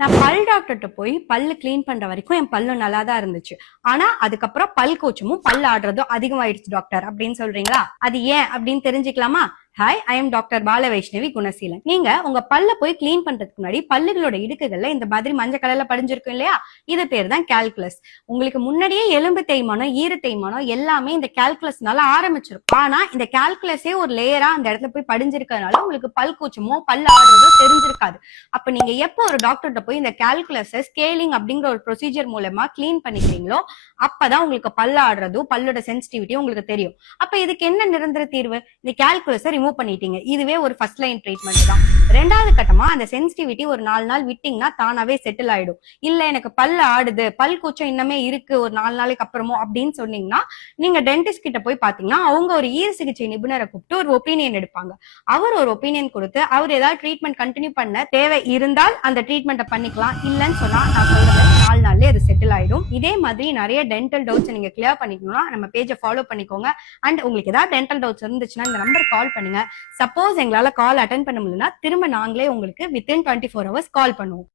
நான் பல் டாக்டர்கிட்ட போய் பல்லு கிளீன் பண்ற வரைக்கும் என் பல்லு நல்லா தான் இருந்துச்சு. ஆனா அதுக்கப்புறம் பல் கூச்சமும் பல் ஆடுறதும் அதிகமாயிடுச்சு டாக்டர் அப்படின்னு சொல்றீங்களா? அது ஏன் அப்படின்னு தெரிஞ்சுக்கலாமா? ஹாய், ஐ எம் டாக்டர் பால வைஷ்ணவி குணசீலன். நீங்க உங்க பல்ல போய் கிளீன் பண்றதுக்கு முன்னாடி பல்லுகளோட இடுக்குகள்ல இந்த மாதிரி மஞ்சள் கலர்ல படிஞ்சிருக்கும் இல்லையா? இது பேர் தான் கால்குலஸ். உங்களுக்கு முன்னாடியே எலும்பு தேய்மானம், ஈர தேய்மானம் எல்லாமே இந்த கால்குலஸ்னால ஆரம்பிச்சிருக்கும். ஆனா இந்த கால்குலஸே ஒரு லேயரா அந்த இடத்துல போய் படிஞ்சிருக்கிறதுனால உங்களுக்கு பல் கூச்சமோ பல் ஆடுறதோ தெரிஞ்சிருக்காது. அப்ப நீங்க எப்போ ஒரு டாக்டர்கிட்ட போய் இந்த கால்குலஸ் ஸ்கேலிங் அப்படிங்கிற ஒரு ப்ரொசீஜர் மூலமா கிளீன் பண்ணிக்கிறீங்களோ அப்பதான் உங்களுக்கு பல்ல ஆடுறதும் பல்லோட சென்சிட்டிவிட்டி உங்களுக்கு தெரியும். அப்ப இதுக்கு என்ன நிரந்தர தீர்வு? இந்த கால்குலஸை ரிமூவ் பண்ணிட்டீங்க. இதுவே ஒரு ஃபர்ஸ்ட் லைன் ட்ரீட்மெண்ட் தான். ரெண்டாவது கட்டமா அந்த சென்சிட்டிவிட்டி ஒரு 4 நாள் விட்டீங்கன்னா தானாவே செட்டில் ஆயிடும். இல்ல எனக்கு பல்லு ஆடுது, பல் கூச்சம் இன்னமே இருக்கு ஒரு 4 நாளைக்கு அப்புறமோ அப்படின்னு சொன்னீங்கன்னா நீங்க டென்டிஸ்ட் கிட்ட போய் பாத்தீங்கன்னா அவங்க ஒரு ஈர சிகிச்சை நிபுணரை கூப்பிட்டு ஒரு ஒப்பீனியன் எடுப்பாங்க. அவர் ஒரு ஒப்பீனியன் கொடுத்து அவர் ஏதாவது ட்ரீட்மெண்ட் கண்டினியூ பண்ண தேவை இருந்தால் அந்த ட்ரீட்மெண்ட்டை பண்ணிக்கலாம். இல்லைன்னு சொன்னா நான் சொல்றது 4 நாள்லயே அது செட்டில் ஆயிடும். இதே மாதிரி நிறைய டென்டல் டவுட்ஸ் நீங்க கிளியர் பண்ணிக்கணும்னா நம்ம பேஜை ஃபாலோ பண்ணிக்கோங்க. அண்ட் உங்களுக்கு ஏதாவது டென்டல் டவுட்ஸ் இருந்துச்சுன்னா இந்த நம்பர் கால் பண்ணுங்க. சப்போஸ் எங்களால கால் அட்டென்ட் பண்ண முடியலன்னா திரும்ப நாங்களே உங்களுக்கு வித்தின் 24 hours கால் பண்ணுவோம்.